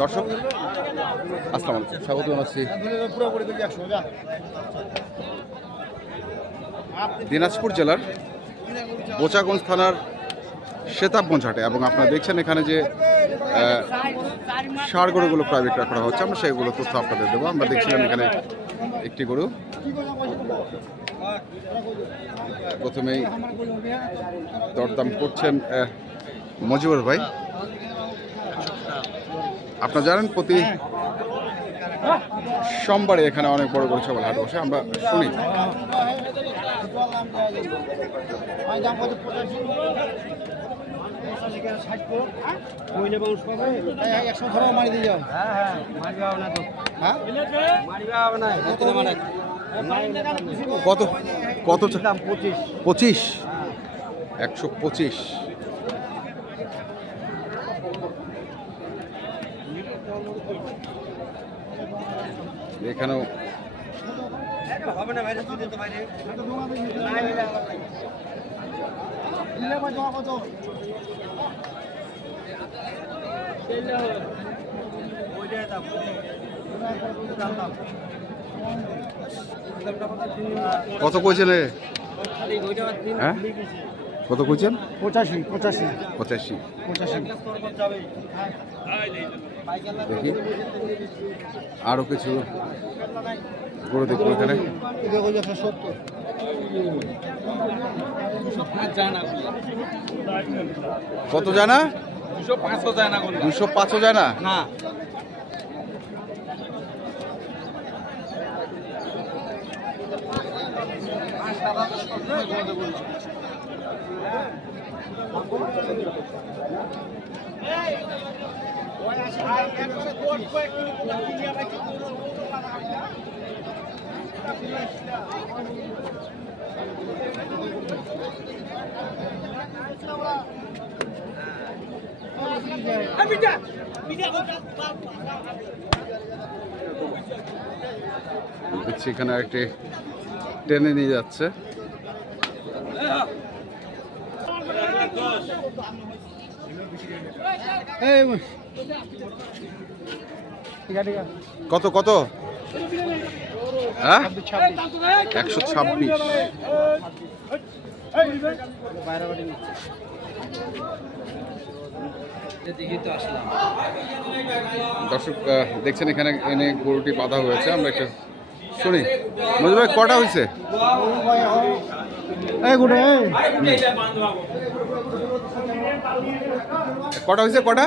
দর্শক, আসসালামু আলাইকুম। স্বাগত জানাচ্ছি। দিনাজপুর জেলার বোচাগঞ্জ থানার সেতাবগঞ্জ হাটে এবং আপনারা দেখছেন এখানে যে ষাঁড় গরুগুলো বিক্রয় করা হচ্ছে। আমরা সেইগুলো তথ্য আপনাদের দেবো। আমরা দেখছিলাম এখানে একটি গরু। প্রথমেই দরদাম করছেন মজিবুর ভাই। আপনারা জানেন প্রতি সোমবারে এখানে অনেক বড় বড় সবার হাট বসে আমরা শুনি। হ্যাঁ কত কত পঁচিশ। পঁচিশ? একশো পঁচিশ। এখানেও হবে না বাইরে তো বাইরে কত কইছেন হ্যাঁ? কত কইছেন? পঁচাশি পঁচাশি। পঁচাশি। পঁচাশি। দেখি। আরও কিছু গরু দেখব এখানে। কত জানা? দুশো পাঁচশো যায় না না। এখানে একটি টেনে নিয়ে যাচ্ছে। এই কত কত? হ্যাঁ? একশো ছাব্বিশ। দর্শক দেখছেন এখানে এনে গরুটি বাঁধা হয়েছে। আমরা একটু শুনি মজুর ভাই কটা হয়েছে? কটা হয়েছে কটা?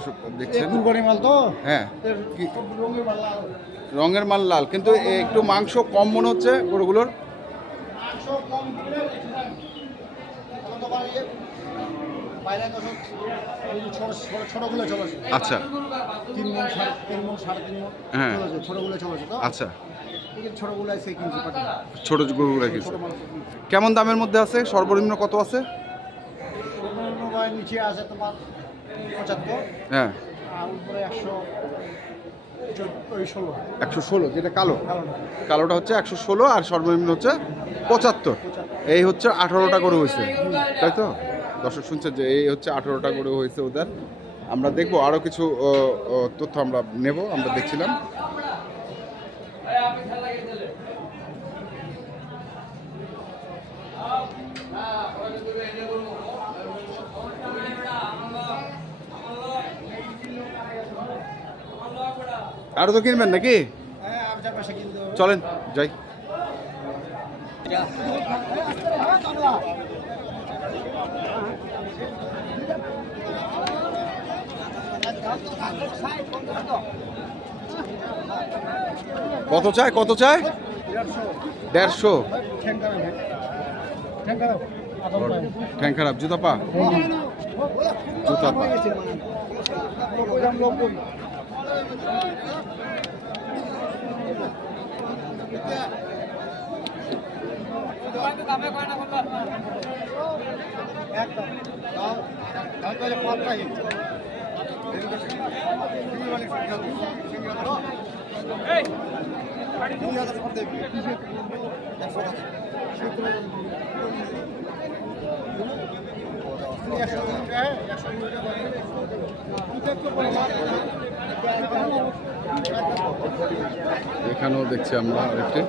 দর্শক দেখছেন? মাল তো? হ্যাঁ। রঙের মাল লাল। কিন্তু একটু মাংস কম মনে হচ্ছে গরুগুলোর। আচ্ছা। তিন সাড়ে তিন সাড়ে তিন হ্যাঁ। আচ্ছা। ছোট গরুগুলো কিনছি। কেমন দামের মধ্যে আছে? সর্বনিম্ন কত আছে? নিচে আছে তোমার পঁচাত্তর। হ্যাঁ। আর উপরে একশো একশো ষোলো যেটা কালো। কালোটা। হচ্ছে একশো ষোলো আর সর্বনিম্ন হচ্ছে পঁচাত্তর। এই হচ্ছে আঠারোটা গরু হয়েছে। তাই তো? দর্শক শুনছে যে এই হচ্ছে আঠারোটা গরু হয়েছে ওদের। আমরা দেখব আরও কিছু তথ্য আমরা নেব আমরা দেখছিলাম। আরও তো কিনবেন নাকি? আর চলেন, যাই। কত চায় কত চায়? দেড়শো। ঠ্যাং খারাপ ঠ্যাং খারাপ আদম পায়। জুতা পা জুতা পা এখানেও দেখছি আমরা আরেকটি।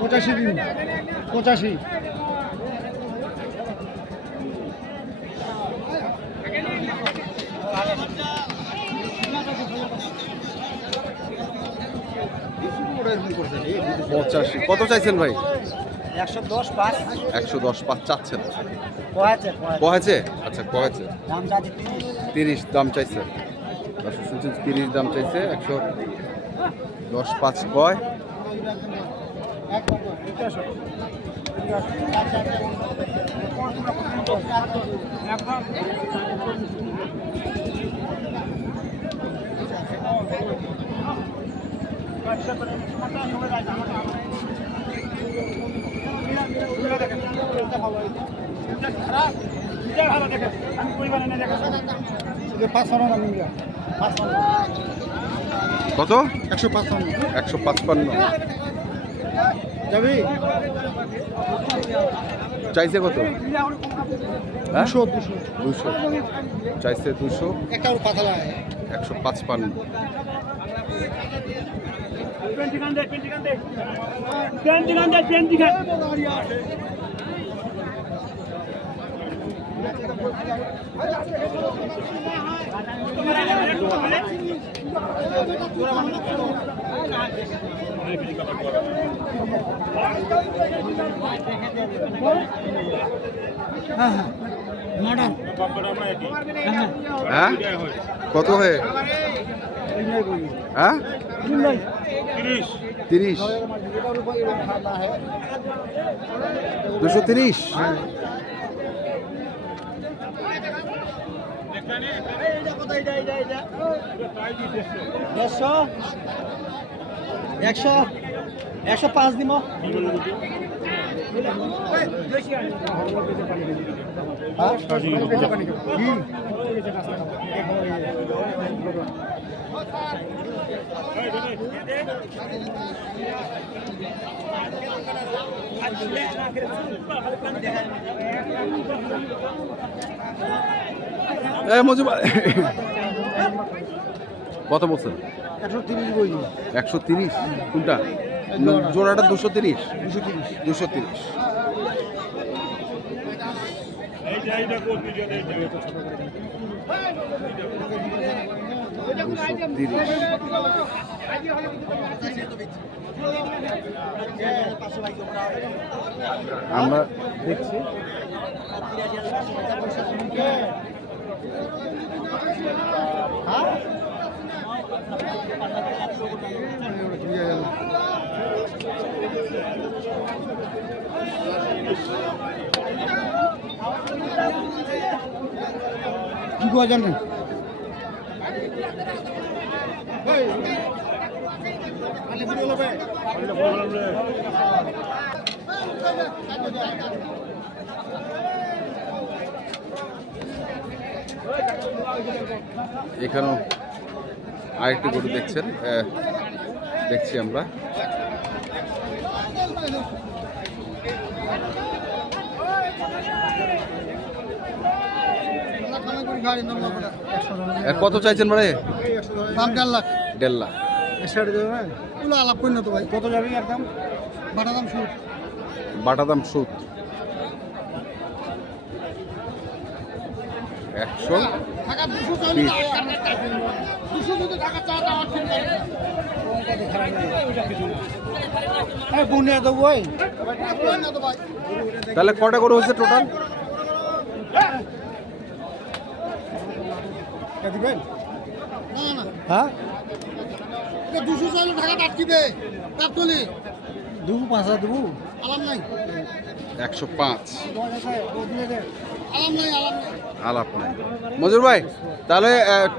পঁচাশি দিন পঁচাশি। পঁচাশি। কত চাইছেন ভাই? একশো দশ পাঁচ। একশো দশ পাঁচ চাচ্ছেন। কয়েছে কহেছে আচ্ছা কহেছে তিরিশ দাম চাইছে। দর্শক শুনছেন তিরিশ দাম চাইছে একশো দশ পাঁচ কয়? কত? একশো পাঁচ একশো পাঁচপান্ন। যাবি? চাইছে কত? হ্যাঁ? দুশো দুশো। দুশো। চাইছে দুশো। একটা ওর পাতলা একশো পাঁচপান্ন হ্যাঁ হ্যাঁ। মডার্ন হ্যাঁ? কত হয়ে? হ্যাঁ তিরিশ দুশো তিরিশ দেড়শো একশো একশো পাঁচ দিব এ মজুবা কত বলছেন? একশো তিরিশ বই একশো তিরিশ? কোনটা? জোড়াটা দুশো তিরিশ? দুশো তিরিশ। দুশো তিরিশ। দুশো তিরিশ আমরা দেখছি। কি কোয়া জানেন এখানেও আরেকটি গরু দেখছেন দেখছি আমরা। কত চাইছেন মানে দাম দেড় লাখ। দেড় লাখ। ওগুলো আলাপ করি না তো ভাই। কত যাবি একদম বাটা দাম বাটা দাম সুদ। একশো তাহলে কটা করে হয়েছে টোটাল হ্যাঁ। এটা দুশো চাইলে দুবু পাঁচ হাজার দুবু। আলাম নাই। একশো পাঁচ। আলাম নাই আলাম নাই। আলাপ নাই। মজুর ভাই তাহলে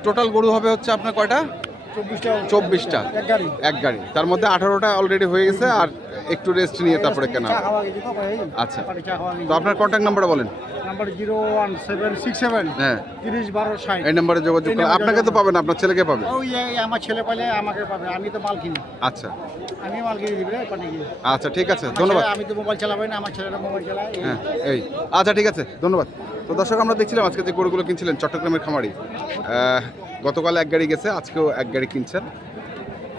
টোটাল গরু হবে হচ্ছে আপনার কয়টা? চব্বিশটা। চব্বিশটা। এক গাড়ি। এক গাড়ি। তার মধ্যে আঠারোটা অলরেডি হয়ে গেছে আর একটু রেস্ট নিয়ে তারপরে কেনা আচ্ছা। তো আপনার কন্ট্যাক্ট নাম্বারটা বলেন। Number zero one seven six seven হ্যাঁ। তিরিশ বারো ষাট। এই নাম্বারে যোগাযোগ এই আপনাকে তো পাবেন আপনার ছেলেকে পাবে আমার ছেলে পাইলে আমাকে পাবে। আমি তো মাল কিনি। আচ্ছা। আমি মাল কিনে দিবি আচ্ছা ঠিক আছে ধন্যবাদ। আমি তো মোবাইল চালাবই না আমার ছেলেরা মোবাইল চালায় হ্যাঁ এই। আচ্ছা ঠিক আছে ধন্যবাদ। তো দর্শক আমরা দেখছিলাম আজকে যে গরুগুলো কিনছিলেন চট্টগ্রামের খামারি। গতকাল এক গাড়ি গেছে আজকেও এক গাড়ি কিনছেন।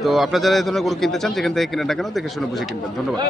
তো আপনারা যারা এই ধরনের গরু কিনতে চান, যেখান থেকে কিনে না কেন, দেখে শুনে বুঝে কিনবেন। ধন্যবাদ।